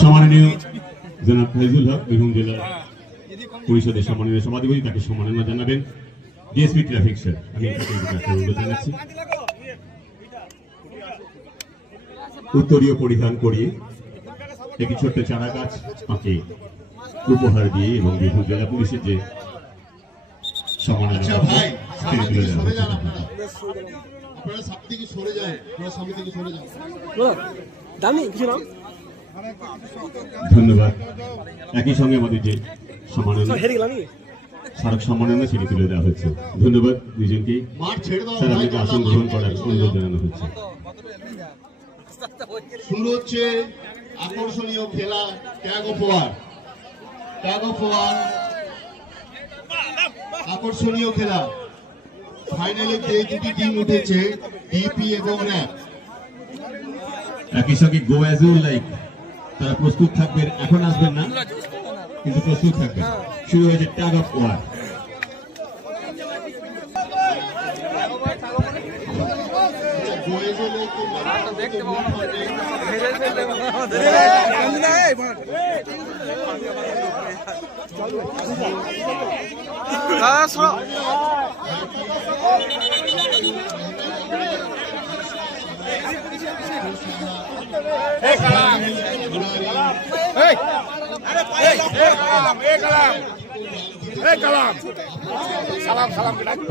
সম্মাননীয় জনাব ফয়জুল হক বীরভূম জেলা পরিষদের সম্মাননীয় সভাধিপতি, তাকে সম্মাননা জানাবেন ডিএসপি ট্রাফিক স্যার। আমি অনুরোধ জানাচ্ছি উত্তরীয় পরিধান করিয়ে একটি ছোট্ট চারা গাছ তাকে উপহার দিয়ে এবং বীরভূম জেলা পুলিশের যে সম্মাননা ধন্যবাদ। একই সঙ্গে আমাদের যে সম্মাননা স্মারক সম্মাননা সেটি তুলে দেওয়া হচ্ছে। ধন্যবাদ দুইজনকে। স্যার আপনাকে আসন গ্রহণ করার অনুরোধ জানানো হচ্ছে। শুরু হচ্ছে আকর্ষণীয় খেলা ট্যাগ অফ ওয়ার। আকর্ষণীয় খেলা ফাইনালে যে দুটি টিম উঠেছে ডিপি এবং র্যাব। একই সঙ্গে গো অ্যাজ ইউ লাইক, তারা প্রস্তুত থাকবেন, এখন আসবেন না কিন্তু প্রস্তুত থাকবেন। শুরু হয়েছে ট্যাগ অফ ওয়ার।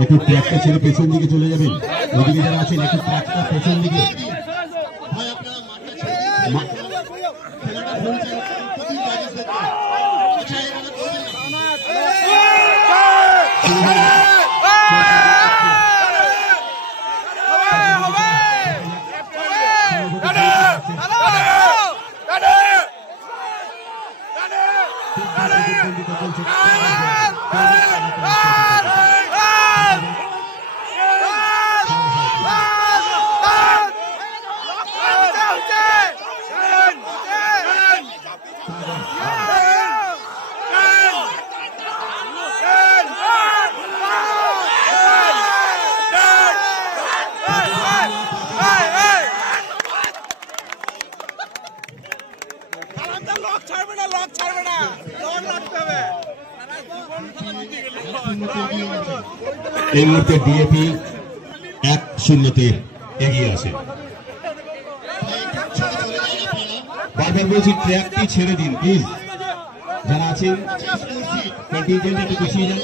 একটু ট্র্যাকটা ছেড়ে পেছন দিকে চলে যাবেন। ওদিকে যারা আছেন একটু ট্র্যাকটা পেছন দিকে। এই মুহূর্তে ডিএপি 1-0 এগিয়ে আছে। বারবার বলছি ট্র্যাকটি ছেড়ে দিন প্লিজ, যারা আছেন কন্টিনজেন্ট একটু পিছিয়ে যান।